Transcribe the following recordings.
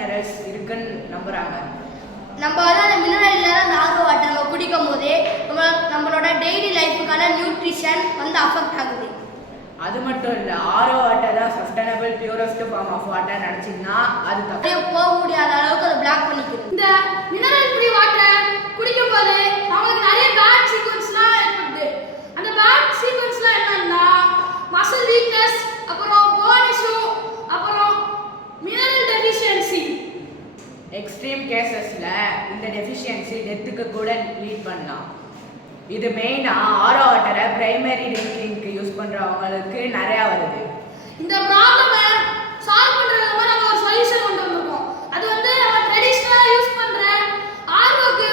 Minerals இருக்குன்னு நம்புறாங்க. நம்ம வந்து அந்த மினரல் இல்லாத அந்த ஆர்ஓ வாட்டர் நம்ம குடிக்கும் போதே நம்மளோட டெய்லி லைஃபுக்கான நியூட்ரிஷன் வந்து அஃபெக்ட் ஆகுது. அது மட்டும் இல்லை, ஆர்ஓ வாட்டர் தான் sustainable purest form of water நினச்சிங்கன்னா அது தப்பு. போக முடியாத அளவுக்கு அதை பிளாக் பண்ணிக்குது. இந்த மினரல் ஃப்ரீ வாட்டர் குடிக்கும் போது நம்மளுக்கு நிறைய பேட் சீக்வன்ஸ்லாம் ஏற்படுது. அந்த பேட் சீக்வன்ஸ்லாம் என்னன்னா மசில் வீக்னஸ், அப்புறம் போன் இஷ்யூ, அப்புறம் மினரல் டெஃபிஷியன்சி. எக்ஸ்ட்ரீம் கேசஸ்ல இந்த டெஃபிஷியன்சி டெத்துக்கு கூட லீட் பண்ணலாம். இது மெயினாக ஆரோ வாட்டரை பிரைமரி ட்ரிங்கிங்க்கு யூஸ் பண்ணுறவங்களுக்கு நிறையா வருது. இந்த ப்ராப்ளமை சால்வ் பண்ணுறதுக்கு நம்ம ஒரு சொல்யூஷன் கொண்டு வந்திருக்கோம். அது வந்து நம்ம ட்ரெடிஷ்னலாக யூஸ் பண்ணுற ஆர்ஓக்கு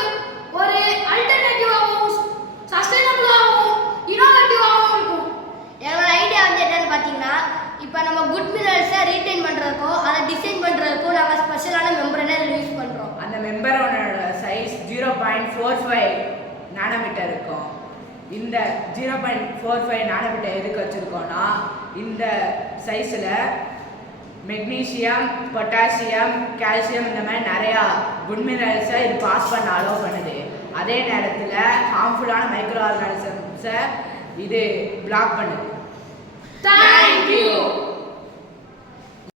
ஒரு அல்டர்னேட்டிவாகவும் சஸ்டைனபிளாகவும் இனோவேட்டிவாகவும் இருக்கும். என்னோட ஐடியா வந்து என்னன்னு பார்த்தீங்கன்னா, இப்போ நம்ம குட் மினரல்ஸை ரீட்டைன் பண்ணுறதுக்கும் அதை டிசைன் பண்ணுறதுக்கும் நாங்கள் ஸ்பெஷலான மெம்பரனை யூஸ் பண்ணுறோம். அந்த மெம்பரோட சைஸ் 0.45 நானோமீட்டர் இருக்கும். இந்த 0.45 நானோமீட்டர் எதுக்கு வச்சுருக்கோன்னா, இந்த சைஸில் மெக்னீஷியம், பொட்டாசியம், கால்சியம் இந்த மாதிரி நிறையா குட் மினரல்ஸை இது பாஸ் பண்ண அலோவ் பண்ணுது. அதே நேரத்தில் ஹார்ம்ஃபுல்லான மைக்ரோ ஆர்கானிசம்ஸை இது பிளாக் பண்ணுது. தேங்க்யூ.